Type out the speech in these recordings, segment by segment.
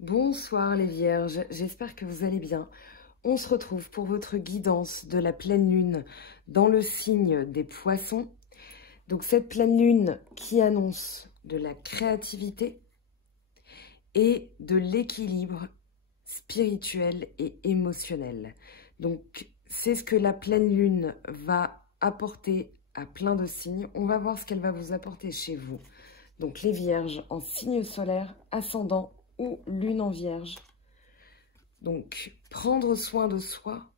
Bonsoir les vierges, j'espère que vous allez bien. On se retrouve pour votre guidance de la pleine lune dans le signe des poissons. Donc cette pleine lune qui annonce de la créativité et de l'équilibre spirituel et émotionnel. Donc c'est ce que la pleine lune va apporter à plein de signes. On va voir ce qu'elle va vous apporter chez vous. Donc les vierges en signe solaire, ascendant ou lune en vierge. Donc prendre soin de soi,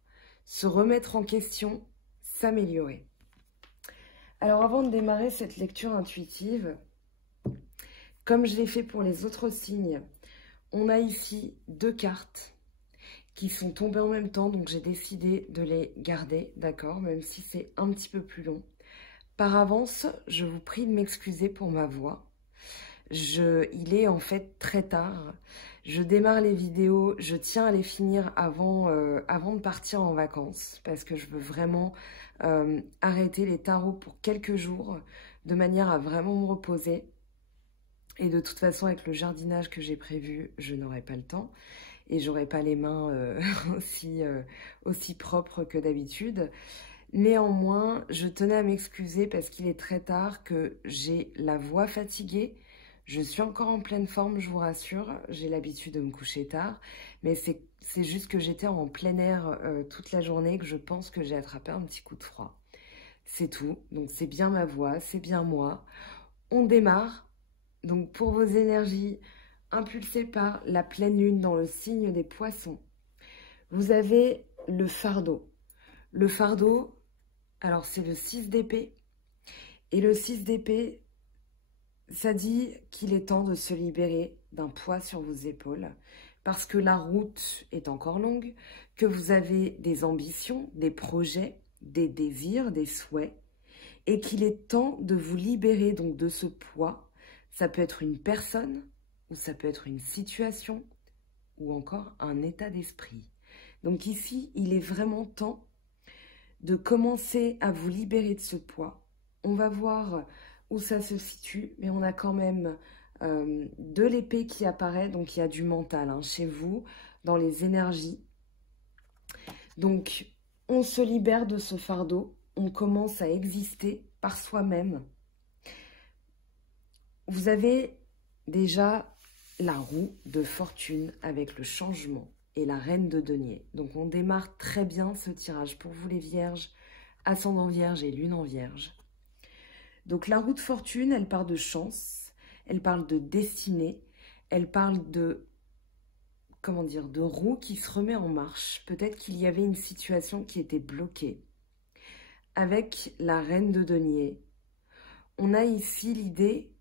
se remettre en question, s'améliorer. Alors avant de démarrer cette lecture intuitive, comme je l'ai fait pour les autres signes, on a ici deux cartes qui sont tombées en même temps, donc j'ai décidé de les garder, d'accord, même si c'est un petit peu plus long. Par avance, je vous prie de m'excuser pour ma voix. Il est en fait très tard. Je démarre les vidéos, je tiens à les finir avant de partir en vacances parce que je veux vraiment arrêter les tarots pour quelques jours de manière à vraiment me reposer. Et de toute façon, avec le jardinage que j'ai prévu, je n'aurai pas le temps et j'aurai pas les mains aussi propres que d'habitude. Néanmoins, je tenais à m'excuser parce qu'il est très tard, que j'ai la voix fatiguée. Je suis encore en pleine forme, je vous rassure. J'ai l'habitude de me coucher tard. Mais c'est juste que j'étais en plein air toute la journée, que je pense que j'ai attrapé un petit coup de froid. C'est tout. Donc c'est bien ma voix, c'est bien moi. On démarre. Donc pour vos énergies impulsées par la pleine lune dans le signe des poissons, vous avez le fardeau. Le fardeau, alors c'est le 6 d'épée. Et le 6 d'épée, ça dit qu'il est temps de se libérer d'un poids sur vos épaules parce que la route est encore longue, que vous avez des ambitions, des projets, des désirs, des souhaits et qu'il est temps de vous libérer donc de ce poids. Ça peut être une personne ou ça peut être une situation ou encore un état d'esprit. Donc ici, il est vraiment temps de commencer à vous libérer de ce poids. On va voir où ça se situe, mais on a quand même de l'épée qui apparaît, donc il y a du mental chez vous, dans les énergies. Donc on se libère de ce fardeau, on commence à exister par soi-même. Vous avez déjà la roue de fortune avec le changement et la reine de denier. Donc on démarre très bien ce tirage pour vous les vierges, ascendant vierge et lune en vierge. Donc la roue de fortune, elle parle de chance, elle parle de destinée, elle parle de, comment dire, de roue qui se remet en marche. Peut-être qu'il y avait une situation qui était bloquée. Avec la reine de denier, on a ici l'idée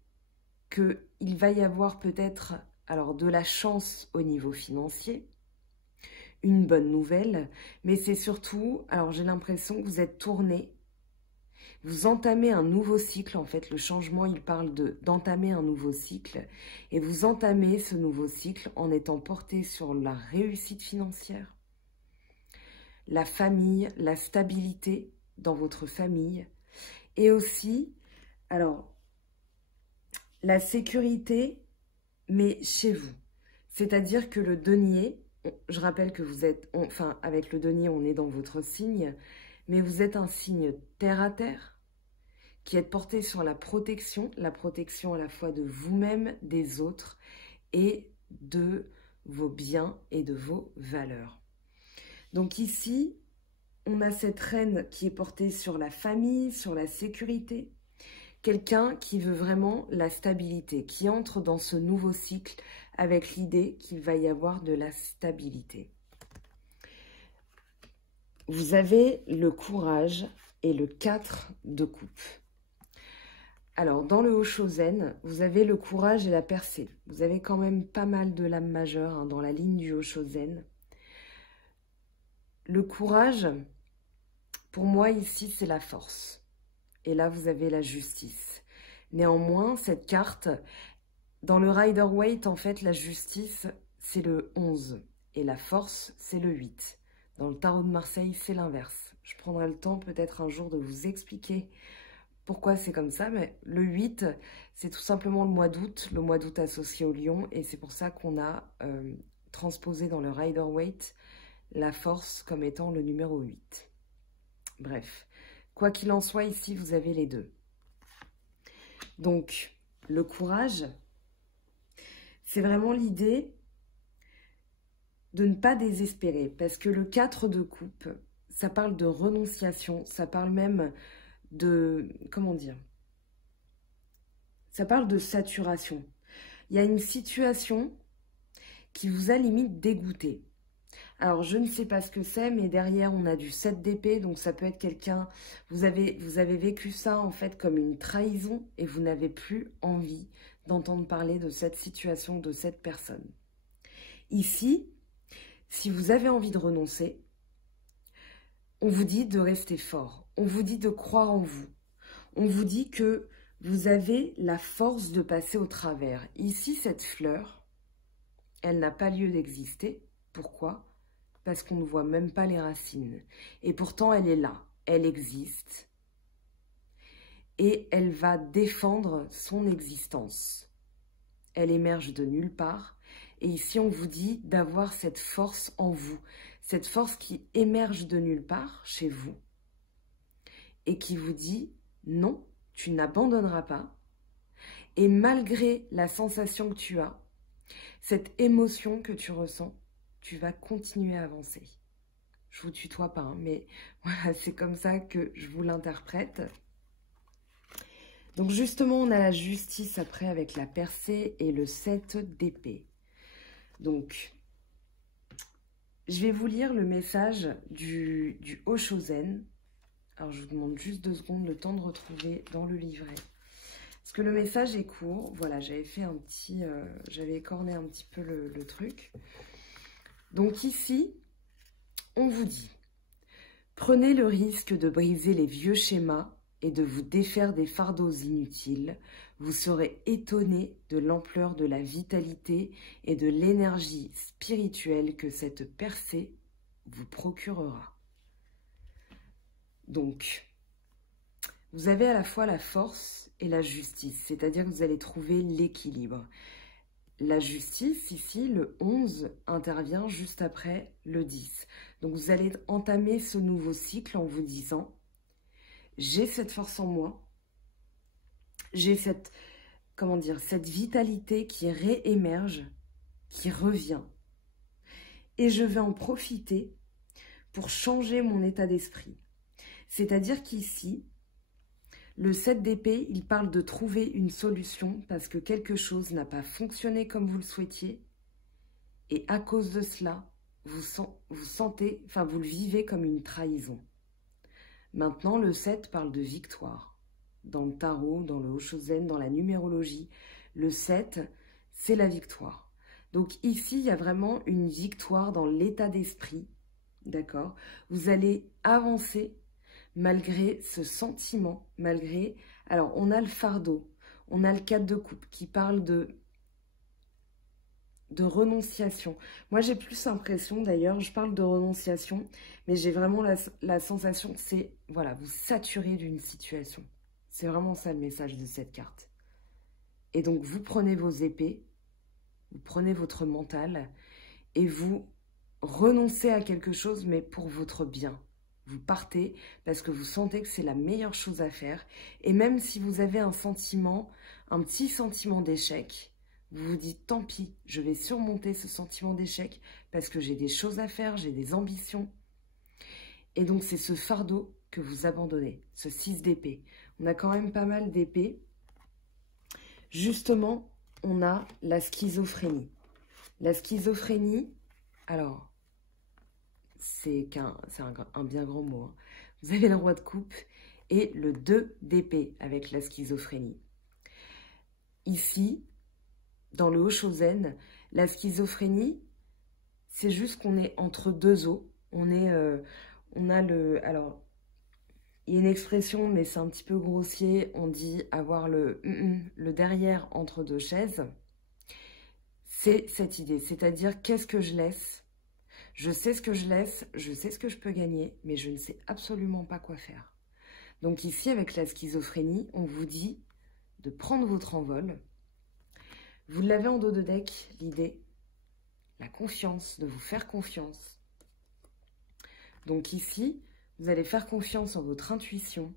qu'il va y avoir peut-être alors de la chance au niveau financier, une bonne nouvelle, mais c'est surtout, alors j'ai l'impression que vous êtes tourné, vous entamez un nouveau cycle. En fait, le changement, il parle d'entamer un nouveau cycle, et vous entamez ce nouveau cycle en étant porté sur la réussite financière, la famille, la stabilité dans votre famille, et aussi, alors, la sécurité, mais chez vous. C'est-à-dire que le denier, je rappelle que vous êtes, enfin avec le denier on est dans votre signe, mais vous êtes un signe terre à terre, qui est porté sur la protection à la fois de vous-même, des autres et de vos biens et de vos valeurs. Donc ici, on a cette reine qui est portée sur la famille, sur la sécurité, quelqu'un qui veut vraiment la stabilité, qui entre dans ce nouveau cycle avec l'idée qu'il va y avoir de la stabilité. Vous avez le courage et le 4 de coupe. Alors, dans le Hoshozen, vous avez le courage et la percée. Vous avez quand même pas mal de lames majeures dans la ligne du Hoshozen. Le courage, pour moi, ici, c'est la force. Et là, vous avez la justice. Néanmoins, cette carte, dans le Rider-Waite, en fait, la justice, c'est le 11. Et la force, c'est le 8. Dans le tarot de Marseille, c'est l'inverse. Je prendrai le temps peut-être un jour de vous expliquer Pourquoi c'est comme ça? Mais le 8, c'est tout simplement le mois d'août associé au lion, et c'est pour ça qu'on a transposé dans le Rider-Waite la force comme étant le numéro 8. Bref, quoi qu'il en soit, ici, vous avez les deux. Donc, le courage, c'est vraiment l'idée de ne pas désespérer, parce que le 4 de coupe, ça parle de renonciation, ça parle même de, comment dire, ça parle de saturation. Il y a une situation qui vous a limite dégoûté. Alors, je ne sais pas ce que c'est, mais derrière, on a du 7 d'épée, donc ça peut être quelqu'un, vous avez vécu ça, en fait, comme une trahison, et vous n'avez plus envie d'entendre parler de cette situation, de cette personne. Ici, si vous avez envie de renoncer, on vous dit de rester fort, on vous dit de croire en vous, on vous dit que vous avez la force de passer au travers. Ici, cette fleur, elle n'a pas lieu d'exister. Pourquoi? Parce qu'on ne voit même pas les racines. Et pourtant, elle est là, elle existe. Et elle va défendre son existence. Elle émerge de nulle part. Et ici, on vous dit d'avoir cette force en vous. Cette force qui émerge de nulle part chez vous. Et qui vous dit, non, tu n'abandonneras pas. Et malgré la sensation que tu as, cette émotion que tu ressens, tu vas continuer à avancer. Je vous tutoie pas, hein, mais voilà, c'est comme ça que je vous l'interprète. Donc justement, on a la justice après avec la percée et le 7 d'épée. Donc, je vais vous lire le message du Oshozen. Alors, je vous demande juste 2 secondes, le temps de retrouver dans le livret. Parce que le message est court. Voilà, j'avais fait un petit... j'avais écorné un petit peu le truc. Donc ici, on vous dit, prenez le risque de briser les vieux schémas et de vous défaire des fardeaux inutiles. Vous serez étonné de l'ampleur de la vitalité et de l'énergie spirituelle que cette percée vous procurera. Donc, vous avez à la fois la force et la justice, c'est-à-dire que vous allez trouver l'équilibre. La justice, ici, le 11, intervient juste après le 10. Donc, vous allez entamer ce nouveau cycle en vous disant « J'ai cette force en moi, j'ai cette, comment dire, cette vitalité qui réémerge, qui revient. Et je vais en profiter pour changer mon état d'esprit. » C'est-à-dire qu'ici, le 7 d'épée, il parle de trouver une solution parce que quelque chose n'a pas fonctionné comme vous le souhaitiez. Et à cause de cela, vous sentez, enfin vous le vivez comme une trahison. Maintenant, le 7 parle de victoire. Dans le tarot, dans le Oshozen, dans la numérologie, le 7, c'est la victoire. Donc ici, il y a vraiment une victoire dans l'état d'esprit, d'accord? Vous allez avancer malgré ce sentiment, malgré... Alors, on a le fardeau, on a le 4 de coupe qui parle de renonciation. Moi, j'ai plus l'impression, d'ailleurs, je parle de renonciation, mais j'ai vraiment la sensation que c'est, voilà, vous saturez d'une situation. C'est vraiment ça le message de cette carte. Et donc, vous prenez vos épées, vous prenez votre mental, et vous renoncez à quelque chose, mais pour votre bien. Vous partez parce que vous sentez que c'est la meilleure chose à faire. Et même si vous avez un sentiment, un petit sentiment d'échec, vous vous dites, tant pis, je vais surmonter ce sentiment d'échec parce que j'ai des choses à faire, j'ai des ambitions. Et donc, c'est ce fardeau que vous abandonnez, ce 6 d'épée. On a quand même pas mal d'épées. Justement, on a la schizophrénie. La schizophrénie, alors... c'est un bien grand mot. Hein. Vous avez le roi de coupe et le 2 d'épée avec la schizophrénie. Ici, dans le Oshozen, la schizophrénie, c'est juste qu'on est entre deux eaux. On a le... Alors, il y a une expression, mais c'est un petit peu grossier. On dit avoir le derrière entre deux chaises. C'est cette idée, c'est-à-dire qu'est-ce que je laisse? Je sais ce que je laisse, je sais ce que je peux gagner, mais je ne sais absolument pas quoi faire. Donc ici, avec la schizophrénie, on vous dit de prendre votre envol. Vous l'avez en dos de deck, l'idée, la confiance, de vous faire confiance. Donc ici, vous allez faire confiance en votre intuition.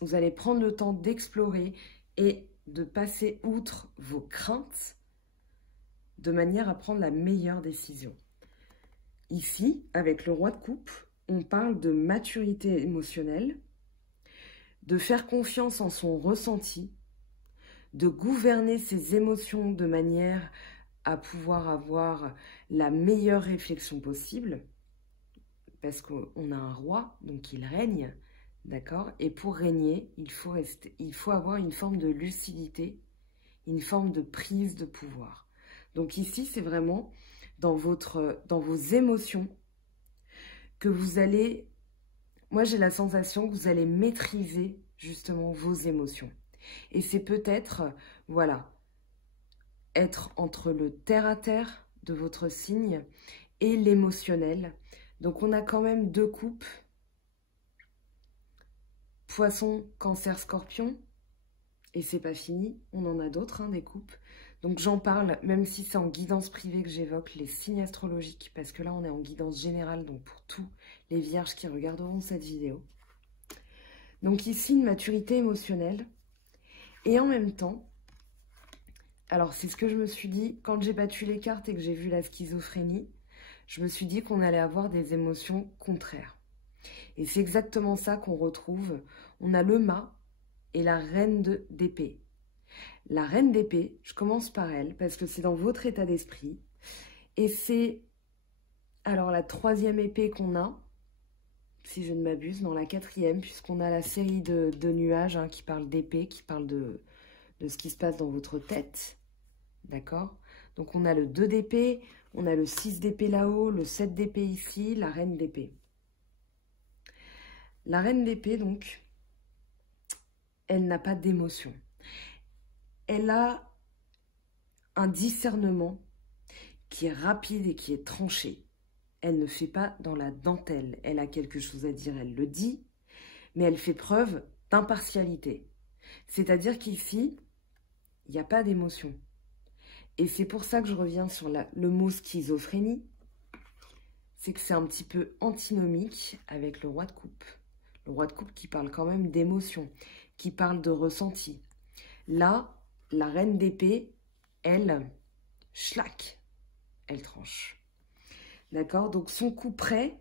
Vous allez prendre le temps d'explorer et de passer outre vos craintes de manière à prendre la meilleure décision. Ici, avec le roi de coupe, on parle de maturité émotionnelle, de faire confiance en son ressenti, de gouverner ses émotions de manière à pouvoir avoir la meilleure réflexion possible, parce qu'on a un roi, donc il règne, d'accord? Et pour régner, il faut avoir une forme de lucidité, une forme de prise de pouvoir. Donc ici, c'est vraiment dans vos émotions que vous allez... Moi, j'ai la sensation que vous allez maîtriser justement vos émotions. Et c'est peut-être, voilà, être entre le terre-à-terre de votre signe et l'émotionnel. Donc, on a quand même 2 coupes. Poisson, Cancer, Scorpion. Et c'est pas fini, on en a d'autres, hein, des coupes. Donc j'en parle, même si c'est en guidance privée que j'évoque les signes astrologiques, parce que là on est en guidance générale, donc pour tous les vierges qui regarderont cette vidéo. Donc ici, une maturité émotionnelle. Et en même temps, alors c'est ce que je me suis dit, quand j'ai battu les cartes et que j'ai vu la schizophrénie, je me suis dit qu'on allait avoir des émotions contraires. Et c'est exactement ça qu'on retrouve. On a le mât et la reine d'épée. La reine d'épée, je commence par elle, parce que c'est dans votre état d'esprit. Et c'est, alors, la 3e épée qu'on a, si je ne m'abuse, dans la 4e, puisqu'on a la série de nuages hein, qui parlent d'épée, qui parlent de ce qui se passe dans votre tête. D'accord? Donc, on a le 2 d'épée, on a le 6 d'épée là-haut, le 7 d'épée ici, la reine d'épée. La reine d'épée, donc, elle n'a pas d'émotion. Elle a un discernement qui est rapide et qui est tranché. Elle ne fait pas dans la dentelle. Elle a quelque chose à dire, elle le dit, mais elle fait preuve d'impartialité. C'est-à-dire qu'ici, il n'y a pas d'émotion. Et c'est pour ça que je reviens sur le mot schizophrénie. C'est que c'est un petit peu antinomique avec le roi de coupe. Le roi de coupe qui parle quand même d'émotion, qui parle de ressenti. Là, la reine d'épée, elle, schlac, elle tranche. D'accord? Donc son coup près,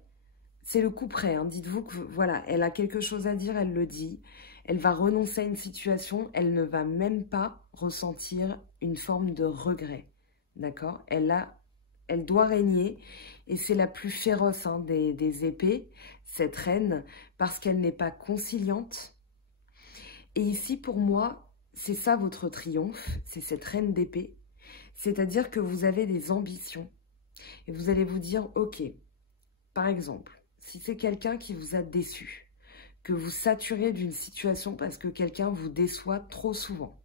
c'est le coup près. Hein. Dites-vous que voilà, elle a quelque chose à dire, elle le dit. Elle va renoncer à une situation, elle ne va même pas ressentir une forme de regret. D'accord? Elle doit régner et c'est la plus féroce hein, des épées, cette reine, parce qu'elle n'est pas conciliante. Et ici, pour moi, c'est ça votre triomphe, c'est cette reine d'épée. C'est-à-dire que vous avez des ambitions. Et vous allez vous dire, ok, par exemple, si c'est quelqu'un qui vous a déçu, que vous saturez d'une situation parce que quelqu'un vous déçoit trop souvent.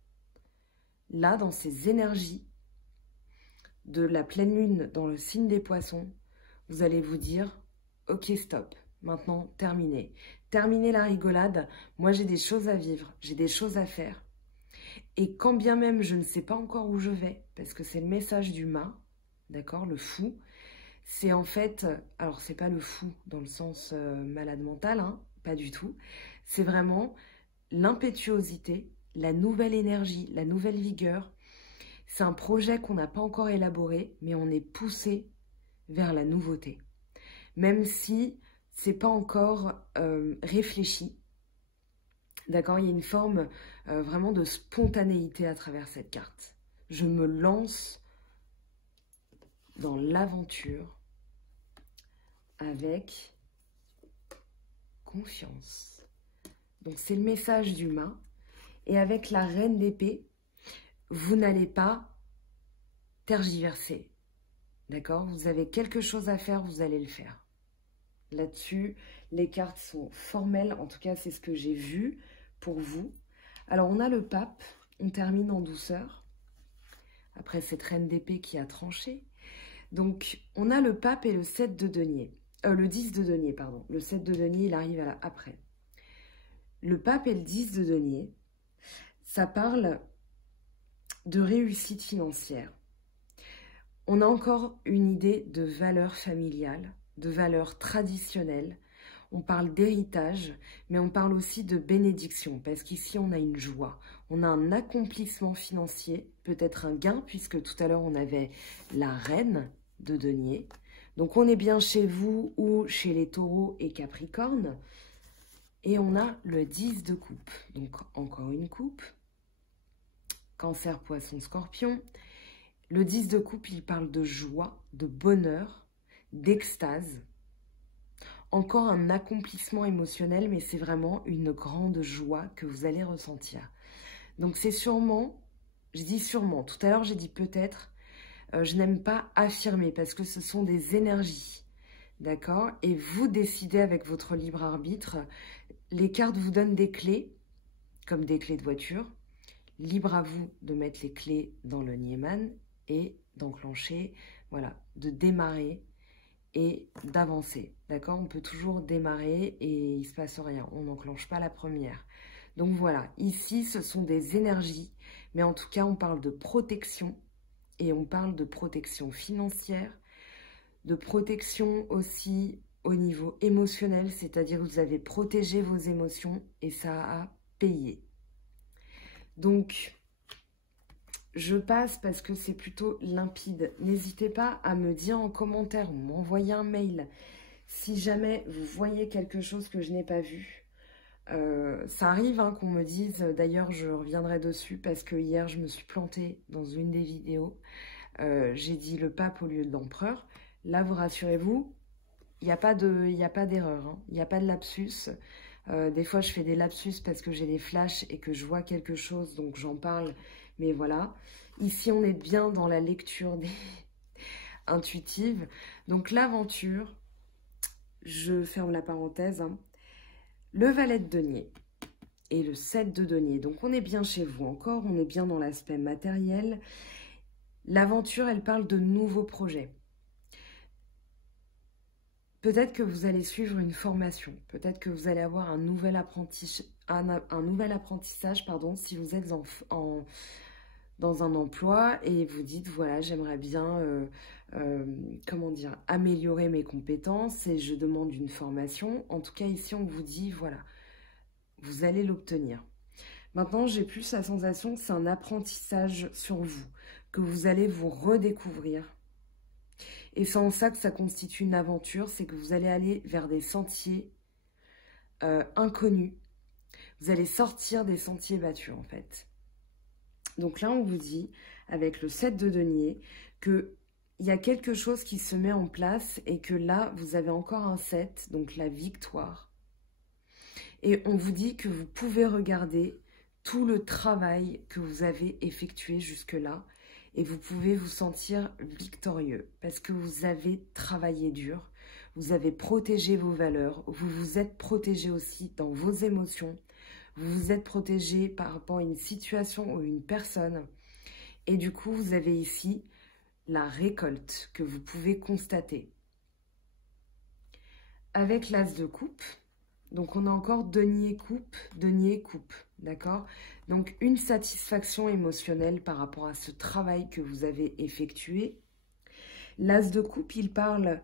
Là, dans ces énergies de la pleine lune dans le signe des poissons, vous allez vous dire, ok, stop, maintenant, terminé. Terminez la rigolade, moi j'ai des choses à vivre, j'ai des choses à faire. Et quand bien même je ne sais pas encore où je vais, parce que c'est le message du mât, d'accord, le fou, c'est en fait, alors c'est pas le fou dans le sens malade mental, hein, pas du tout, c'est vraiment l'impétuosité, la nouvelle énergie, la nouvelle vigueur. C'est un projet qu'on n'a pas encore élaboré, mais on est poussé vers la nouveauté. Même si c'est pas encore réfléchi. D'accord, il y a une forme vraiment de spontanéité à travers cette carte. Je me lance dans l'aventure avec confiance. Donc c'est le message du mât. Et avec la reine d'épée, vous n'allez pas tergiverser. D'accord? Vous avez quelque chose à faire, vous allez le faire. Là-dessus, les cartes sont formelles. En tout cas, c'est ce que j'ai vu pour vous. Alors, on a le pape. On termine en douceur. Après cette reine d'épée qui a tranché. Donc, on a le pape et le 7 de denier. Le 10 de denier, pardon. Le 7 de denier, il arrive après. le pape et le 10 de denier, ça parle de réussite financière. On a encore une idée de valeur familiale, de valeur traditionnelle. On parle d'héritage, mais on parle aussi de bénédiction, parce qu'ici on a une joie, on a un accomplissement financier, peut-être un gain, puisque tout à l'heure on avait la reine de denier. Donc on est bien chez vous ou chez les taureaux et capricornes. Et on a le 10 de coupe, donc encore une coupe. Cancer, poisson, scorpion. Le 10 de coupe, il parle de joie, de bonheur, d'extase. Encore un accomplissement émotionnel, mais c'est vraiment une grande joie que vous allez ressentir. Donc c'est sûrement, je dis sûrement, tout à l'heure j'ai dit peut-être, je n'aime pas affirmer parce que ce sont des énergies, d'accord? Et vous décidez avec votre libre arbitre, les cartes vous donnent des clés, comme des clés de voiture. Libre à vous de mettre les clés dans le Nieman et d'enclencher, voilà, de démarrer et d'avancer, d'accord? On peut toujours démarrer et il ne se passe rien, on n'enclenche pas la première. Donc voilà, ici ce sont des énergies, mais en tout cas on parle de protection et on parle de protection financière, de protection aussi au niveau émotionnel, c'est-à-dire vous avez protégé vos émotions et ça a payé. Donc, je passe parce que c'est plutôt limpide. N'hésitez pas à me dire en commentaire ou m'envoyer un mail si jamais vous voyez quelque chose que je n'ai pas vu. Ça arrive hein, qu'on me dise, d'ailleurs je reviendrai dessus parce que hier je me suis plantée dans une des vidéos. J'ai dit le pape au lieu de l'empereur. Là, vous rassurez-vous, il n'y a pas d'erreur, hein. Il n'y a pas de lapsus. Des fois, je fais des lapsus parce que j'ai des flashs et que je vois quelque chose, donc j'en parle. Mais voilà, ici, on est bien dans la lecture intuitive. Donc, l'aventure, je ferme la parenthèse, hein. Le valet de denier et le 7 de denier. Donc, on est bien chez vous encore, on est bien dans l'aspect matériel. L'aventure, elle parle de nouveaux projets. Peut-être que vous allez suivre une formation, peut-être que vous allez avoir un nouvel apprentissage, pardon, si vous êtes dans un emploi et vous dites, voilà, j'aimerais bien, comment dire, améliorer mes compétences et je demande une formation. En tout cas, ici, on vous dit, voilà, vous allez l'obtenir. Maintenant, j'ai plus la sensation que c'est un apprentissage sur vous, que vous allez vous redécouvrir. Et c'est en ça que ça constitue une aventure, c'est que vous allez aller vers des sentiers inconnus. Vous allez sortir des sentiers battus, en fait. Donc là, on vous dit, avec le 7 de denier, qu'il y a quelque chose qui se met en place et que là, vous avez encore un 7, donc la victoire. Et on vous dit que vous pouvez regarder tout le travail que vous avez effectué jusque-là. Et vous pouvez vous sentir victorieux parce que vous avez travaillé dur, vous avez protégé vos valeurs, vous vous êtes protégé aussi dans vos émotions, vous vous êtes protégé par rapport à une situation ou une personne. Et du coup, vous avez ici la récolte que vous pouvez constater. Avec l'as de coupe, donc on a encore denier, coupe, d'accord? Donc une satisfaction émotionnelle par rapport à ce travail que vous avez effectué. L'as de coupe, il parle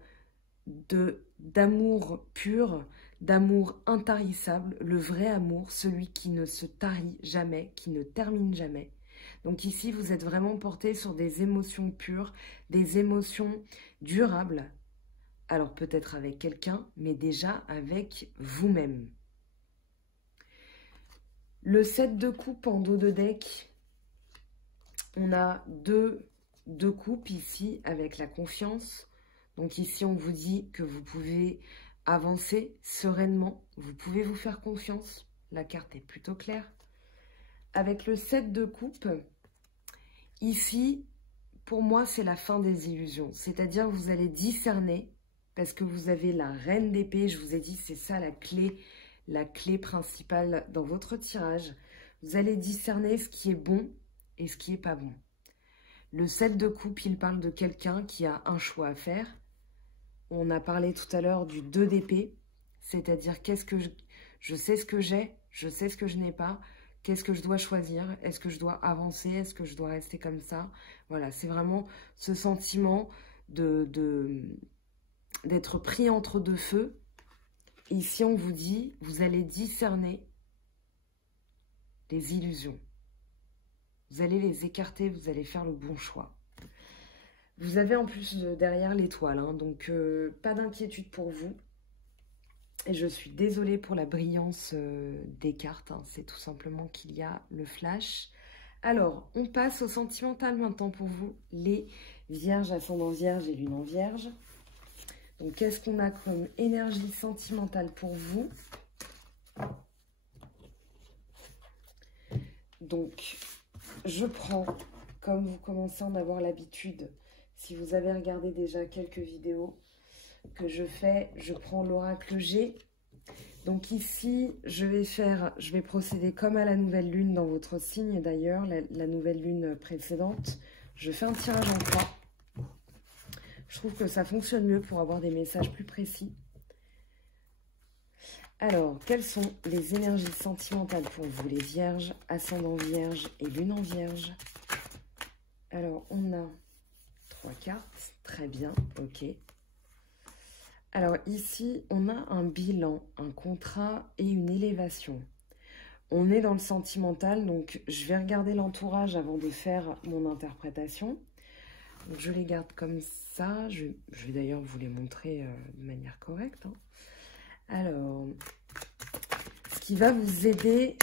d'amour pur, d'amour intarissable, le vrai amour, celui qui ne se tarit jamais, qui ne termine jamais. Donc ici, vous êtes vraiment porté sur des émotions pures, des émotions durables. Alors peut-être avec quelqu'un, mais déjà avec vous-même. Le 7 de coupe en dos de deck, on a deux coupes ici avec la confiance. Donc ici, on vous dit que vous pouvez avancer sereinement. Vous pouvez vous faire confiance. La carte est plutôt claire. Avec le 7 de coupe, ici, pour moi, c'est la fin des illusions. C'est-à-dire vous allez discerner, parce que vous avez la reine d'épée. Je vous ai dit, c'est ça la clé principale dans votre tirage. Vous allez discerner ce qui est bon et ce qui n'est pas bon. Le 7 de coupe, il parle de quelqu'un qui a un choix à faire. On a parlé tout à l'heure du 2 d'épée, c'est-à-dire qu'est-ce que Je sais ce que j'ai, je sais ce que je n'ai pas. Qu'est-ce que je dois choisir? Est-ce que je dois avancer? Est-ce que je dois rester comme ça? Voilà, c'est vraiment ce sentiment d'être pris entre deux feux. Ici, on vous dit, vous allez discerner les illusions. Vous allez les écarter, vous allez faire le bon choix. Vous avez en plus derrière l'étoile, hein, donc pas d'inquiétude pour vous. Et je suis désolée pour la brillance des cartes, hein, c'est tout simplement qu'il y a le flash. Alors, on passe au sentimental maintenant pour vous, les vierges, ascendant vierge et lune en vierge. Donc, qu'est-ce qu'on a comme énergie sentimentale pour vous? Donc, je prends, comme vous commencez à en avoir l'habitude, si vous avez regardé déjà quelques vidéos que je fais, je prends l'oracle G. Donc ici, je vais procéder comme à la nouvelle lune dans votre signe d'ailleurs, la nouvelle lune précédente. Je fais un tirage en croix. Je trouve que ça fonctionne mieux pour avoir des messages plus précis. Alors, quelles sont les énergies sentimentales pour vous, les vierges, ascendant vierge et lune en vierge? Alors, on a 3 cartes, très bien, ok. Alors ici, on a un bilan, un contrat et une élévation. On est dans le sentimental, donc je vais regarder l'entourage avant de faire mon interprétation. Donc, je les garde comme ça. Je vais d'ailleurs vous les montrer de manière correcte, hein. Alors, ce qui va vous aider,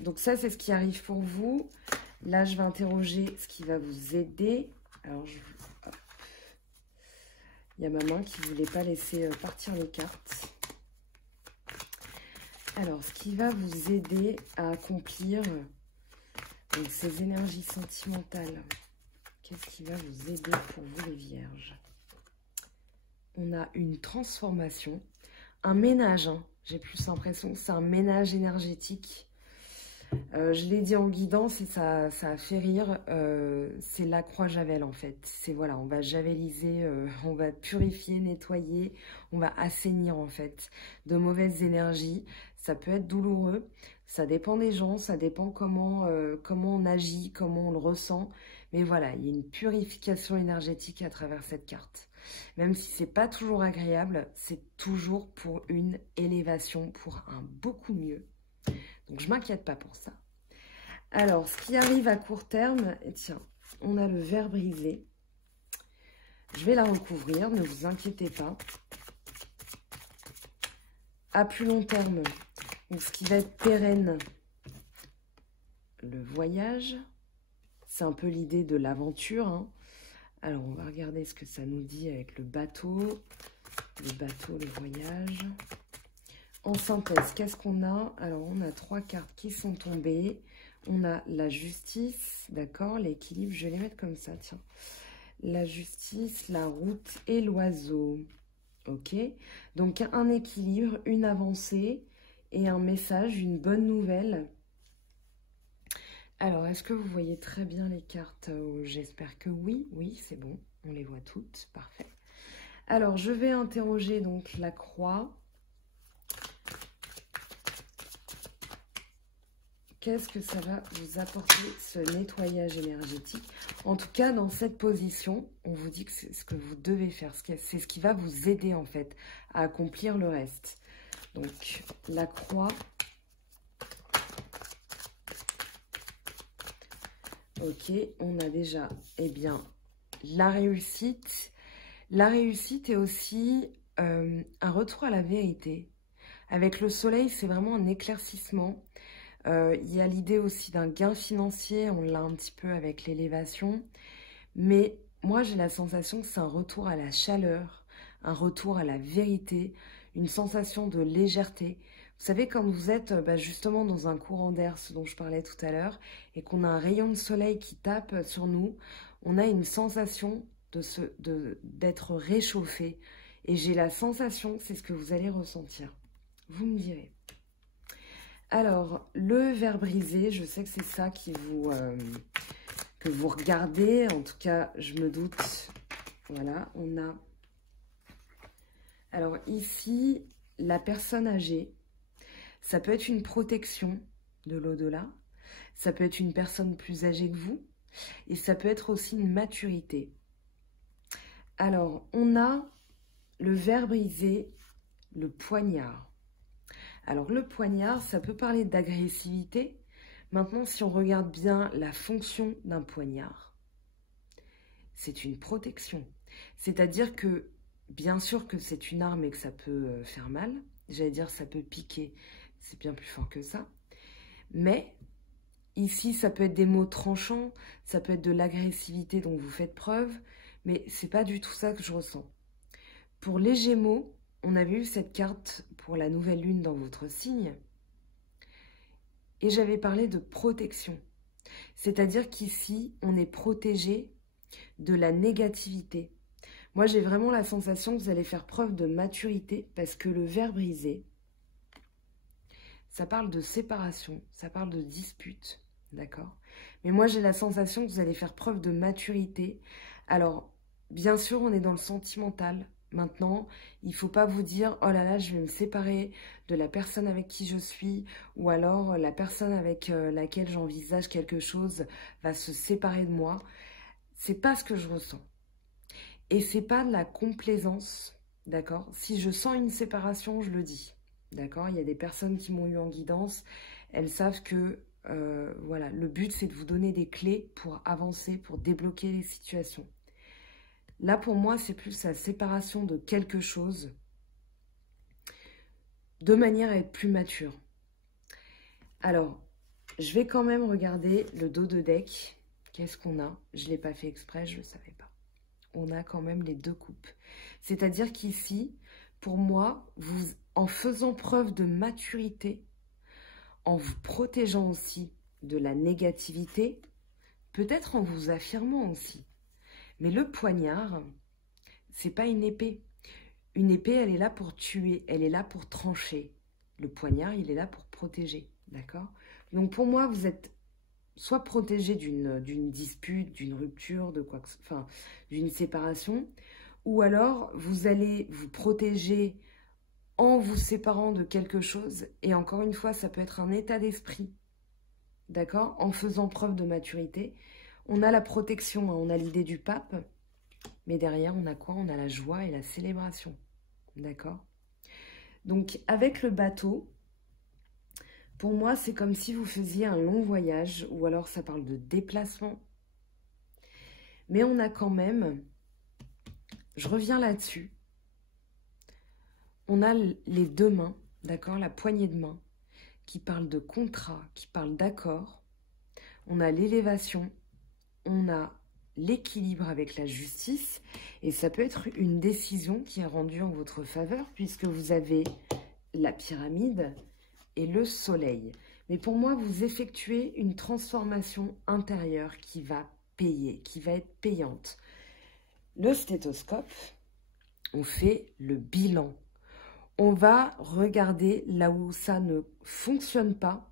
donc ça c'est ce qui arrive pour vous. Là, je vais interroger ce qui va vous aider. Alors, il y a ma main qui ne voulait pas laisser partir les cartes. Alors, ce qui va vous aider à accomplir donc, ces énergies sentimentales, qu'est-ce qui va vous aider pour vous les vierges? On a une transformation, un ménage, hein. J'ai plus l'impression que c'est un ménage énergétique. Je l'ai dit en guidance et ça a fait rire, c'est la croix Javel en fait. C'est voilà, on va javeliser, on va purifier, nettoyer, on va assainir en fait de mauvaises énergies. Ça peut être douloureux, ça dépend des gens, ça dépend comment on agit, comment on le ressent. Mais voilà, il y a une purification énergétique à travers cette carte. Même si c'est pas toujours agréable, c'est toujours pour une élévation, pour un beaucoup mieux. Donc, je ne m'inquiète pas pour ça. Alors, ce qui arrive à court terme, et tiens, on a le verre brisé. Je vais la recouvrir, ne vous inquiétez pas. À plus long terme, donc ce qui va être pérenne, le voyage. C'est un peu l'idée de l'aventure, hein. Alors, on va regarder ce que ça nous dit avec le bateau, le voyage. En synthèse, qu'est-ce qu'on a? Alors, on a 3 cartes qui sont tombées. On a la justice, d'accord? L'équilibre, je vais les mettre comme ça, tiens. La justice, la route et l'oiseau. Ok? Donc, un équilibre, une avancée et un message, une bonne nouvelle. Alors, est-ce que vous voyez très bien les cartes? J'espère que oui. Oui, c'est bon. On les voit toutes. Parfait. Alors, je vais interroger donc la croix. Qu'est-ce que ça va vous apporter, ce nettoyage énergétique? En tout cas, dans cette position, on vous dit que c'est ce que vous devez faire. C'est ce qui va vous aider, en fait, à accomplir le reste. Donc, la croix. Ok, on a déjà, eh bien, la réussite. La réussite est aussi un retour à la vérité. Avec le soleil, c'est vraiment un éclaircissement. Il y a l'idée aussi d'un gain financier, on l'a un petit peu avec l'élévation. Mais moi, j'ai la sensation que c'est un retour à la chaleur, un retour à la vérité, une sensation de légèreté. Vous savez, quand vous êtes justement dans un courant d'air, ce dont je parlais tout à l'heure, et qu'on a un rayon de soleil qui tape sur nous, on a une sensation d'être réchauffé. Et j'ai la sensation que c'est ce que vous allez ressentir. Vous me direz. Alors, le verre brisé, je sais que c'est ça qui que vous regardez. En tout cas, je me doute. Voilà, on a... Alors ici, la personne âgée. Ça peut être une protection de l'au-delà. Ça peut être une personne plus âgée que vous. Et ça peut être aussi une maturité. Alors, on a le ver brisé, le poignard. Alors, le poignard, ça peut parler d'agressivité. Maintenant, si on regarde bien la fonction d'un poignard, c'est une protection. C'est-à-dire que, bien sûr que c'est une arme et que ça peut faire mal. J'allais dire, ça peut piquer. C'est bien plus fort que ça. Mais ici, ça peut être des mots tranchants, ça peut être de l'agressivité dont vous faites preuve, mais c'est pas du tout ça que je ressens. Pour les Gémeaux, on avait eu cette carte pour la nouvelle lune dans votre signe, et j'avais parlé de protection. C'est-à-dire qu'ici, on est protégé de la négativité. Moi, j'ai vraiment la sensation que vous allez faire preuve de maturité, parce que le ver brisé, ça parle de séparation, ça parle de dispute. D'accord? Mais moi, j'ai la sensation que vous allez faire preuve de maturité. Alors, bien sûr, on est dans le sentimental. Maintenant, il ne faut pas vous dire « Oh là là, je vais me séparer de la personne avec qui je suis » ou alors « La personne avec laquelle j'envisage quelque chose va se séparer de moi. » C'est pas ce que je ressens. Et c'est pas de la complaisance, d'accord? Si je sens une séparation, je le dis. D'accord? Il y a des personnes qui m'ont eu en guidance. Elles savent que voilà, le but, c'est de vous donner des clés pour avancer, pour débloquer les situations. Là, pour moi, c'est plus la séparation de quelque chose de manière à être plus mature. Alors, je vais quand même regarder le dos de deck. Qu'est-ce qu'on a? Je ne l'ai pas fait exprès, je ne le savais pas. On a quand même les deux coupes. C'est-à-dire qu'ici, pour moi, en faisant preuve de maturité, en vous protégeant aussi de la négativité, peut-être en vous affirmant aussi. Mais le poignard, c'est pas une épée. Une épée, elle est là pour tuer, elle est là pour trancher. Le poignard, il est là pour protéger, d'accord? Donc pour moi, vous êtes soit protégé d'une dispute, d'une rupture, de quoi que, enfin, d'une séparation, ou alors vous allez vous protéger en vous séparant de quelque chose, et encore une fois, ça peut être un état d'esprit, d'accord? En faisant preuve de maturité. On a la protection, hein, on a l'idée du pape, mais derrière, on a quoi? On a la joie et la célébration, d'accord? Donc, avec le bateau, pour moi, c'est comme si vous faisiez un long voyage, ou alors ça parle de déplacement. Mais on a quand même, je reviens là-dessus, on a les deux mains, d'accord, la poignée de main, qui parle de contrat, qui parle d'accord. On a l'élévation, on a l'équilibre avec la justice, et ça peut être une décision qui est rendue en votre faveur, puisque vous avez la pyramide et le soleil. Mais pour moi, vous effectuez une transformation intérieure qui va payer, qui va être payante. Le stéthoscope, on fait le bilan. On va regarder là où ça ne fonctionne pas,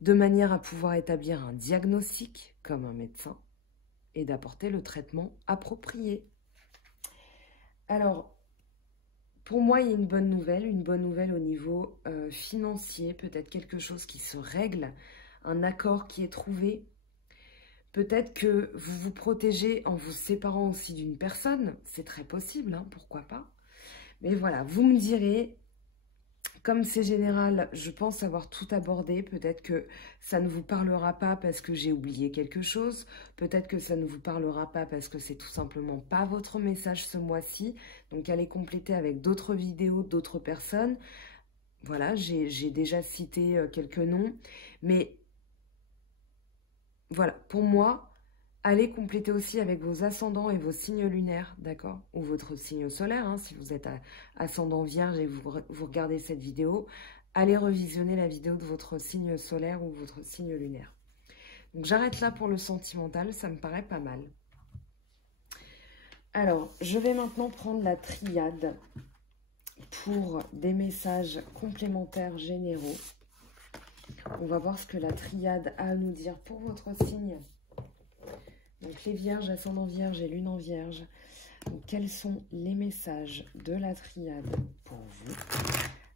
de manière à pouvoir établir un diagnostic comme un médecin et d'apporter le traitement approprié. Alors, pour moi, il y a une bonne nouvelle au niveau financier, peut-être quelque chose qui se règle, un accord qui est trouvé. Peut-être que vous vous protégez en vous séparant aussi d'une personne, c'est très possible, hein, pourquoi pas. Mais voilà, vous me direz, comme c'est général, je pense avoir tout abordé. Peut-être que ça ne vous parlera pas parce que j'ai oublié quelque chose. Peut-être que ça ne vous parlera pas parce que c'est tout simplement pas votre message ce mois-ci. Donc, allez compléter avec d'autres vidéos, d'autres personnes. Voilà, j'ai déjà cité quelques noms. Mais voilà, pour moi, allez compléter aussi avec vos ascendants et vos signes lunaires, d'accord? Ou votre signe solaire, hein, si vous êtes ascendant vierge et vous regardez cette vidéo, allez revisionner la vidéo de votre signe solaire ou votre signe lunaire. Donc j'arrête là pour le sentimental, ça me paraît pas mal. Alors, je vais maintenant prendre la triade pour des messages complémentaires généraux. On va voir ce que la triade a à nous dire pour votre signe. Donc les vierges, ascendant vierge et lune en vierge. Donc, quels sont les messages de la triade pour vous?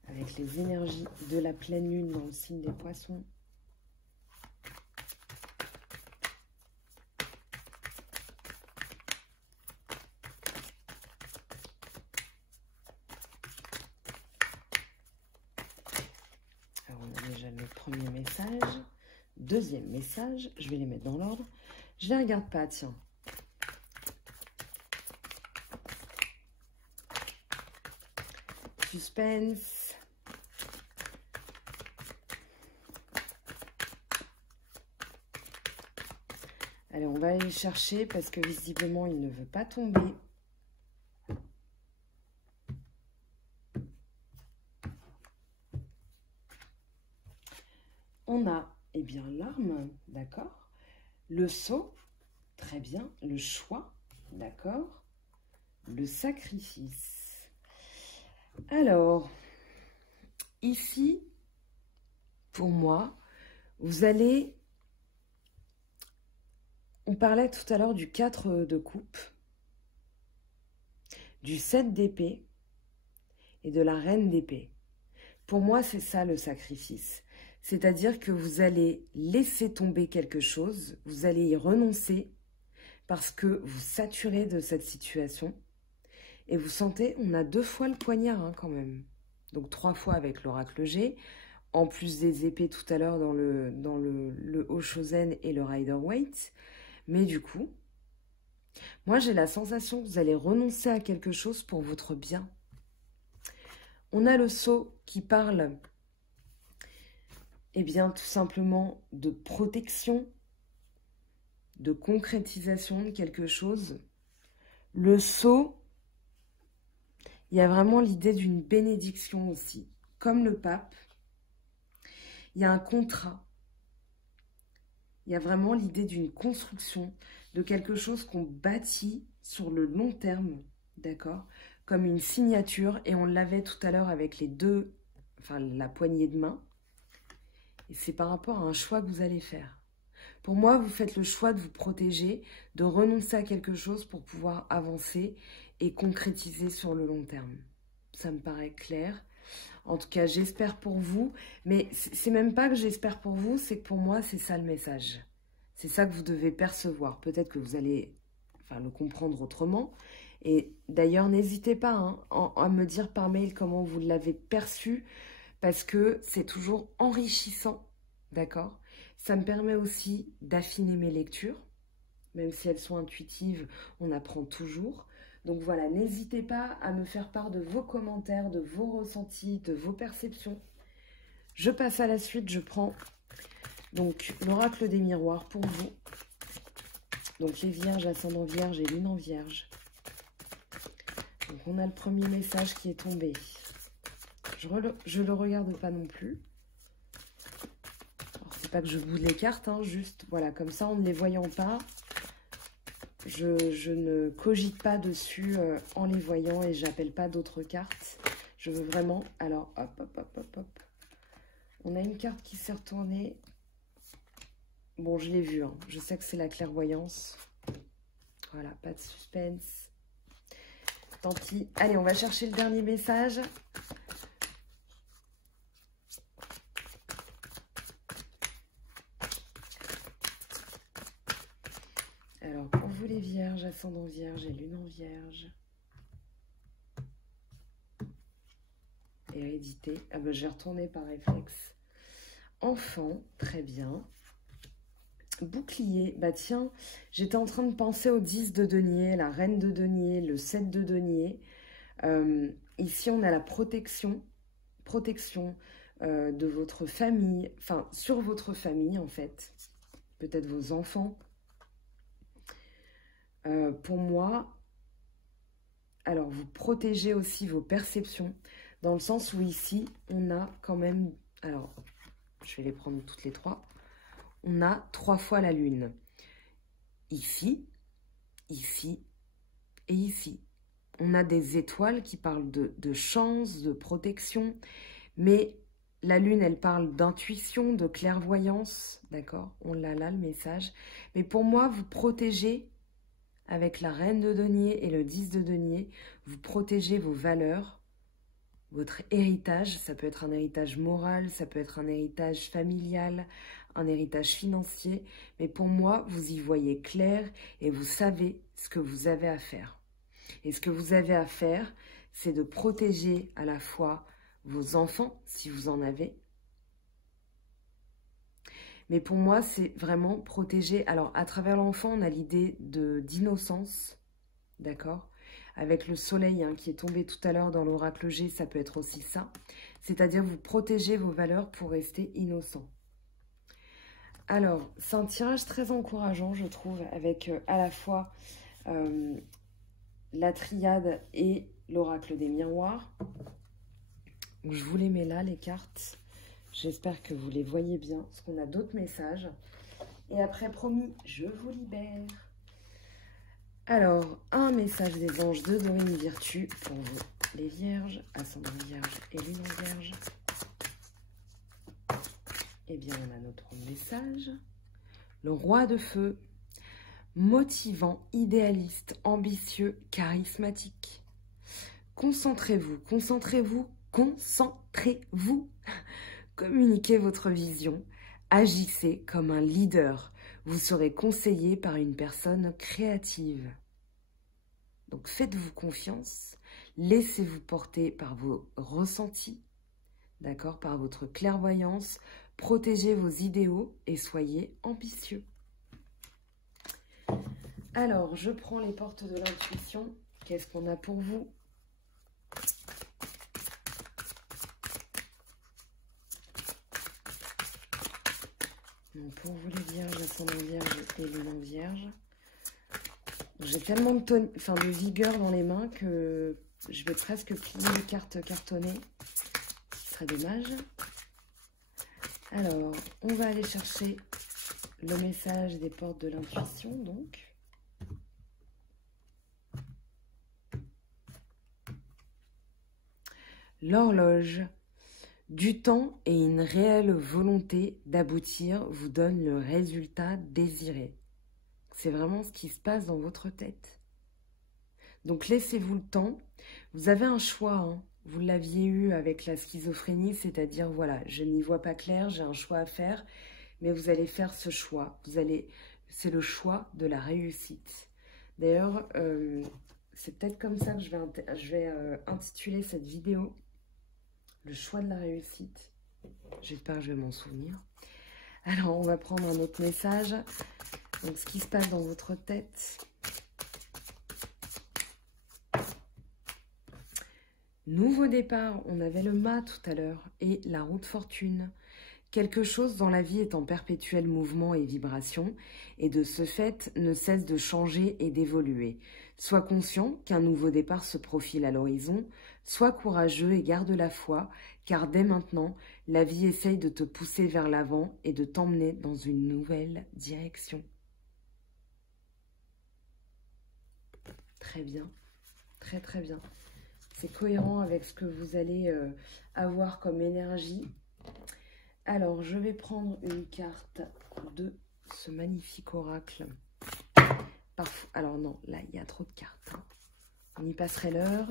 avec les énergies de la pleine lune dans le signe des poissons. Alors, on a déjà le premier message. Deuxième message, je vais les mettre dans l'ordre. Je les regarde pas, tiens. Suspense. Allez, on va aller le chercher parce que visiblement, il ne veut pas tomber. On a, eh bien, l'arme, d'accord. Le sceau, très bien. Le choix, d'accord. Le sacrifice. Alors, ici, pour moi, vous allez... On parlait tout à l'heure du 4 de coupe, du 7 d'épée et de la reine d'épée. Pour moi, c'est ça le sacrifice. C'est-à-dire que vous allez laisser tomber quelque chose, vous allez y renoncer parce que vous saturez de cette situation. Et vous sentez, on a 2 fois le poignard hein, quand même. Donc 3 fois avec l'oracle G, en plus des épées tout à l'heure dans le Oshozen et le Rider-Waite. Mais du coup, moi j'ai la sensation que vous allez renoncer à quelque chose pour votre bien. On a le sceau qui parle, eh bien tout simplement de protection, de concrétisation de quelque chose. Le sceau, il y a vraiment l'idée d'une bénédiction aussi. Comme le pape, il y a un contrat. Il y a vraiment l'idée d'une construction, de quelque chose qu'on bâtit sur le long terme, d'accord? Comme une signature, et on l'avait tout à l'heure avec les deux, enfin la poignée de main. Et c'est par rapport à un choix que vous allez faire. Pour moi, vous faites le choix de vous protéger, de renoncer à quelque chose pour pouvoir avancer et concrétiser sur le long terme. Ça me paraît clair. En tout cas, j'espère pour vous, mais c'est même pas que j'espère pour vous, c'est que pour moi, c'est ça le message. C'est ça que vous devez percevoir. Peut-être que vous allez le comprendre autrement. Et d'ailleurs, n'hésitez pas hein, à me dire par mail comment vous l'avez perçu, parce que c'est toujours enrichissant, d'accord? Ça me permet aussi d'affiner mes lectures, même si elles sont intuitives, on apprend toujours. Donc voilà, n'hésitez pas à me faire part de vos commentaires, de vos ressentis, de vos perceptions. Je passe à la suite, je prends donc l'oracle des miroirs pour vous. Donc les vierges, ascendant vierge et lune en vierge. Donc on a le premier message qui est tombé. Je le regarde pas non plus. Alors c'est pas que je boude les cartes, hein, juste voilà, comme ça en ne les voyant pas. Je ne cogite pas dessus en les voyant et j'appelle pas d'autres cartes. Je veux vraiment... Alors, hop, hop, hop, hop, hop. On a une carte qui s'est retournée. Bon, je l'ai vue. Hein. Je sais que c'est la clairvoyance. Voilà, pas de suspense. Tant pis. Allez, on va chercher le dernier message. Alors, pour vous les vierges, ascendant vierge et lune en vierge. Hérédité. Ah ben, j'ai retourné par réflexe. Enfant, très bien. Bouclier. Bah tiens, j'étais en train de penser au 10 de denier, la reine de denier, le 7 de denier. Ici, on a la protection de votre famille, enfin, sur votre famille, en fait. Peut-être vos enfants. Pour moi, alors vous protégez aussi vos perceptions, dans le sens où ici, on a quand même, alors je vais les prendre toutes les trois, on a 3 fois la lune. Ici, ici et ici. On a des étoiles qui parlent de chance, de protection, mais la lune, elle parle d'intuition, de clairvoyance, d'accord? On l'a là, le message. Mais pour moi, vous protégez... Avec la reine de denier et le 10 de denier, vous protégez vos valeurs, votre héritage. Ça peut être un héritage moral, ça peut être un héritage familial, un héritage financier. Mais pour moi, vous y voyez clair et vous savez ce que vous avez à faire. Et ce que vous avez à faire, c'est de protéger à la fois vos enfants, si vous en avez. Mais pour moi, c'est vraiment protéger. Alors, à travers l'enfant, on a l'idée d'innocence, d'accord? Avec le soleil hein, qui est tombé tout à l'heure dans l'oracle G, ça peut être aussi ça. C'est-à-dire vous protégez vos valeurs pour rester innocent. Alors, c'est un tirage très encourageant, je trouve, avec à la fois la triade et l'oracle des miroirs. Je vous les mets là, les cartes. J'espère que vous les voyez bien, parce qu'on a d'autres messages. Et après, promis, je vous libère. Alors, un message des anges de Dorine Virtue pour vous, les vierges, ascendant vierge et lune en vierge. Eh bien, on a notre message. Le roi de feu, motivant, idéaliste, ambitieux, charismatique. Concentrez-vous, concentrez-vous, concentrez-vous. Communiquez votre vision. Agissez comme un leader. Vous serez conseillé par une personne créative. Donc faites-vous confiance. Laissez-vous porter par vos ressentis, d'accord, par votre clairvoyance. Protégez vos idéaux et soyez ambitieux. Alors, je prends les portes de l'intuition. Qu'est-ce qu'on a pour vous ? Donc, pour vous les vierges, ascendant vierge et lune en vierge. J'ai tellement de vigueur dans les mains que je vais presque plier les cartes cartonnées. Ce serait dommage. Alors, on va aller chercher le message des portes de l'intuition, donc. L'horloge. Du temps et une réelle volonté d'aboutir vous donne le résultat désiré. C'est vraiment ce qui se passe dans votre tête. Donc laissez-vous le temps. Vous avez un choix, hein. Vous l'aviez eu avec la schizophrénie, c'est-à-dire, voilà, je n'y vois pas clair, j'ai un choix à faire, mais vous allez faire ce choix. C'est le choix de la réussite. D'ailleurs, c'est peut-être comme ça que je vais intituler cette vidéo. Le choix de la réussite. J'espère que je vais m'en souvenir. Alors, on va prendre un autre message. Donc, ce qui se passe dans votre tête. Nouveau départ. On avait le mât tout à l'heure. Et la roue de fortune. Quelque chose dans la vie est en perpétuel mouvement et vibration. Et de ce fait, ne cesse de changer et d'évoluer. Sois conscient qu'un nouveau départ se profile à l'horizon. Sois courageux et garde la foi, car dès maintenant, la vie essaye de te pousser vers l'avant et de t'emmener dans une nouvelle direction. Très bien, très très bien. C'est cohérent avec ce que vous allez avoir comme énergie. Alors, je vais prendre une carte de ce magnifique oracle. Alors non, là, il y a trop de cartes. Hein. On y passerait l'heure.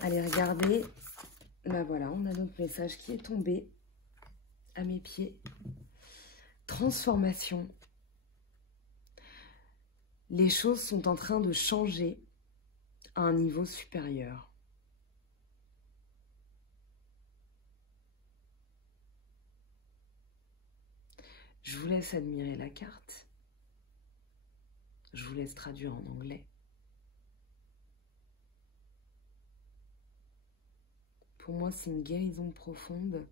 Allez, regardez. Là, voilà, on a notre message qui est tombé à mes pieds. Transformation. Les choses sont en train de changer à un niveau supérieur. Je vous laisse admirer la carte. Je vous laisse traduire en anglais. Pour moi, c'est une guérison profonde.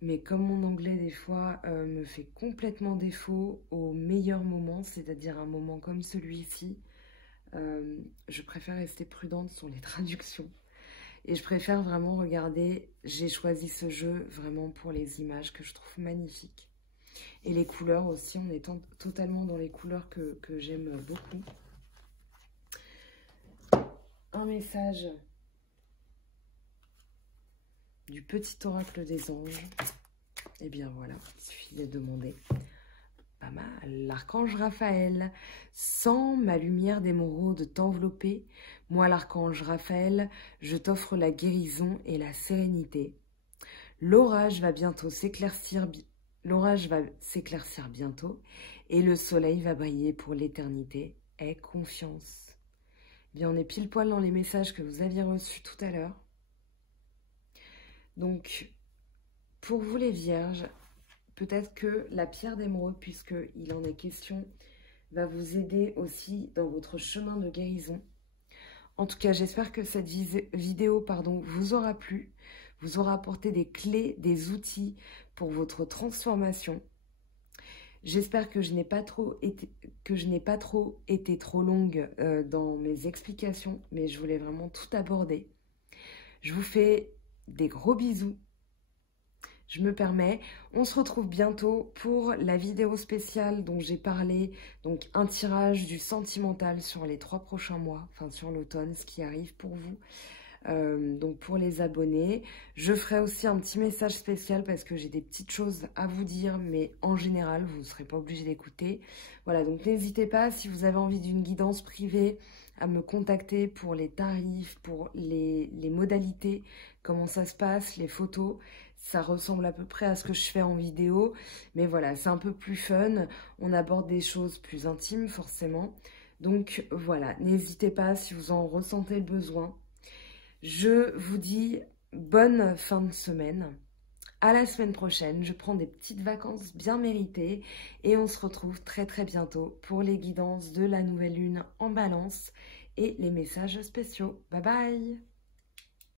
Mais comme mon anglais, des fois, me fait complètement défaut au meilleur moment, c'est-à-dire un moment comme celui-ci, je préfère rester prudente sur les traductions. Et je préfère vraiment regarder, j'ai choisi ce jeu vraiment pour les images que je trouve magnifiques. Et les couleurs aussi, en étant totalement dans les couleurs que j'aime beaucoup. Un message du petit oracle des anges. Et bien voilà, il suffit de demander. Pas mal. L'archange Raphaël. Sens ma lumière d'émeraude t'envelopper Moi, l'archange Raphaël, je t'offre la guérison et la sérénité. L'orage va s'éclaircir bientôt et le soleil va briller pour l'éternité. Aie confiance. Bien, on est pile poil dans les messages que vous aviez reçus tout à l'heure. Donc, pour vous les vierges, peut-être que la pierre d'émeraude, puisqu'il en est question, va vous aider aussi dans votre chemin de guérison. En tout cas, j'espère que cette vidéo vous aura plu, vous aura apporté des clés, des outils pour votre transformation. J'espère que je n'ai pas trop été trop longue dans mes explications, mais je voulais vraiment tout aborder. Je vous fais des gros bisous. Je me permets, on se retrouve bientôt pour la vidéo spéciale dont j'ai parlé, donc un tirage du sentimental sur les 3 prochains mois, enfin sur l'automne, ce qui arrive pour vous. Donc pour les abonnés, je ferai aussi un petit message spécial parce que j'ai des petites choses à vous dire, mais en général, vous ne serez pas obligé d'écouter. Voilà, donc n'hésitez pas, si vous avez envie d'une guidance privée, à me contacter pour les tarifs, pour les modalités, comment ça se passe, les photos. Ça ressemble à peu près à ce que je fais en vidéo, mais voilà, c'est un peu plus fun. On aborde des choses plus intimes, forcément. Donc voilà, n'hésitez pas si vous en ressentez le besoin. Je vous dis bonne fin de semaine. À la semaine prochaine, je prends des petites vacances bien méritées et on se retrouve très très bientôt pour les guidances de la nouvelle lune en balance et les messages spéciaux. Bye bye!